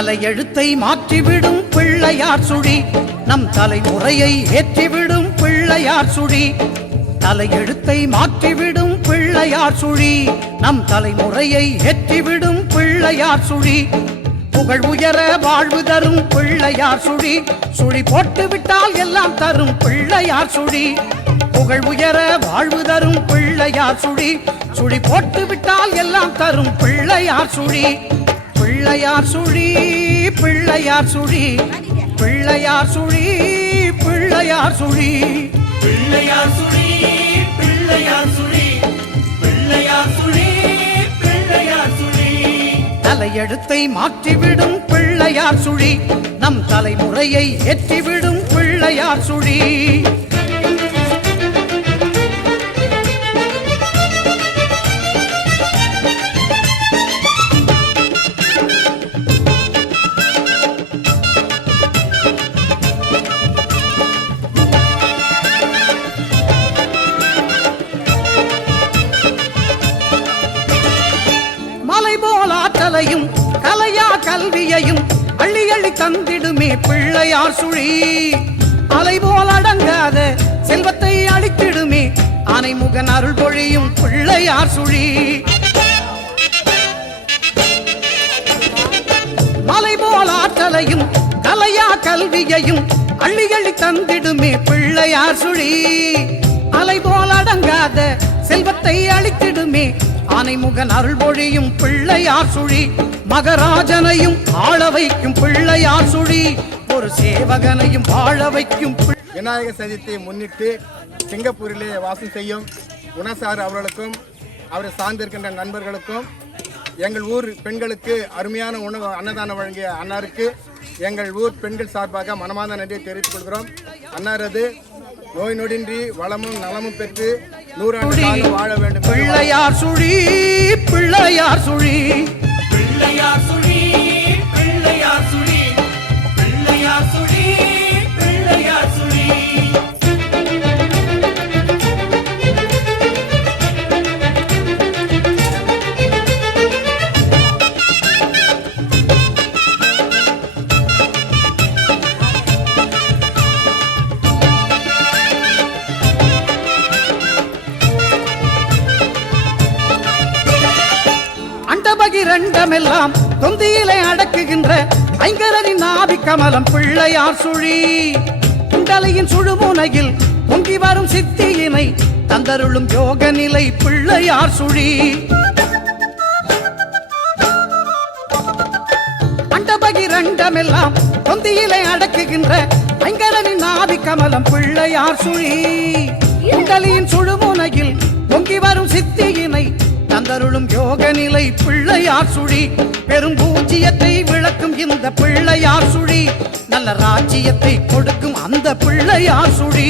தலையெழுத்தை மாற்றிவிடும் பிள்ளையார் சுழி நம் தலைமுறையை ஏற்றிவிடும் பிள்ளையார் சுழி தலையெழுத்தை மாற்றிவிடும் பிள்ளையார் சுழி நம் தலைமுறையை ஏற்றிவிடும் பிள்ளையார் சுழி புகழ் உயர வாழ்வு தரும் பிள்ளையார் சுழி சுழி போட்டு விட்டால் எல்லாம் தரும் பிள்ளையார் சுழி புகழ் உயர வாழ்வு தரும் பிள்ளையார் சுழி சுழி போட்டு விட்டால் எல்லாம் தரும் பிள்ளையார் சுழி பிள்ளையார் சுழி பிள்ளையார் சுழி பிள்ளையார் சுழி பிள்ளையார் சுழி பிள்ளையார் சுழி பிள்ளையார் சுழி பிள்ளையார் சுழி பிள்ளையார் சுழி தலையெழுத்தை மாற்றிவிடும் பிள்ளையார் சுழி நம் தலைமுறையை ஏற்றிவிடும் பிள்ளையார் சுழி கலையா கல்வியையும் அள்ளி அள்ளி தந்திடுமே பிள்ளையார் சுழி அலை போல் அடங்காத செல்வத்தை அளித்திடுமே ஆனைமுகன் அருள் பொழியும் பிள்ளையார் சுழி மலை போல் ஆற்றலையும் கலையா கல்வியையும் அள்ளி அள்ளி தந்திடுமே பிள்ளையார் சுழி அலை போல் அடங்காத செல்வத்தை அளித்திடுமே ஆனைமுகன் அருள் பொழியும் பிள்ளையார் சுழி மகராஜனையும் ஆள வைக்கும் பிள்ளையார் சுழி ஒரு சேவகனையும் வாழ வைக்கும் விநாயகர் சதுர்த்தியை முன்னிட்டு சிங்கப்பூரிலே வாசம் செய்யும் குணசார் அவர்களுக்கும் அவரை சார்ந்திருக்கின்ற நண்பர்களுக்கும் எங்கள் ஊர் பெண்களுக்கு அருமையான உணவு அன்னதானம் வழங்கிய அன்னாருக்கு எங்கள் ஊர் பெண்கள் சார்பாக மனமார்ந்த நன்றியை தெரிவித்துக் கொள்கிறோம். அன்னாரது நோய் நொடின்றி வளமும் நலமும் பெற்று 100 ஆண்டு காலம் வாழ வேண்டும். பிள்ளையார் சுழி பிள்ளையார் சுழி பிள்ளையார் சுழி பிள்ளையார் சுழி பிள்ளையார் சுழி பிள்ளையார் சுழி இரண்டமெல்லாம் தொந்தியிலே அடக்குகின்ற ஐங்கரனின் ஆவி கமலம் பிள்ளையார் சுழி குண்டலையின் சுழுமுனையில் பொங்கி வரும் சித்தியினை தந்தருளும் யோக நிலை பிள்ளையார் சுழி அண்டபகிரண்டமெல்லாம் தொந்தியிலே அடக்குகின்ற ஐங்கரனின் ஆவி கமலம் பிள்ளையார் சுழி குண்டலியின் சுழுமுனையில் பொங்கி வரும் சித்தியினை தந்தருளும் யோக நிலை பிள்ளையார் சுழி பெரும் பூஜ்ஜியத்தை விளக்கும் இந்த பிள்ளையார் சுழி நல்ல ராஜ்ஜியத்தை கொடுக்கும் அந்த பிள்ளையார் சுழி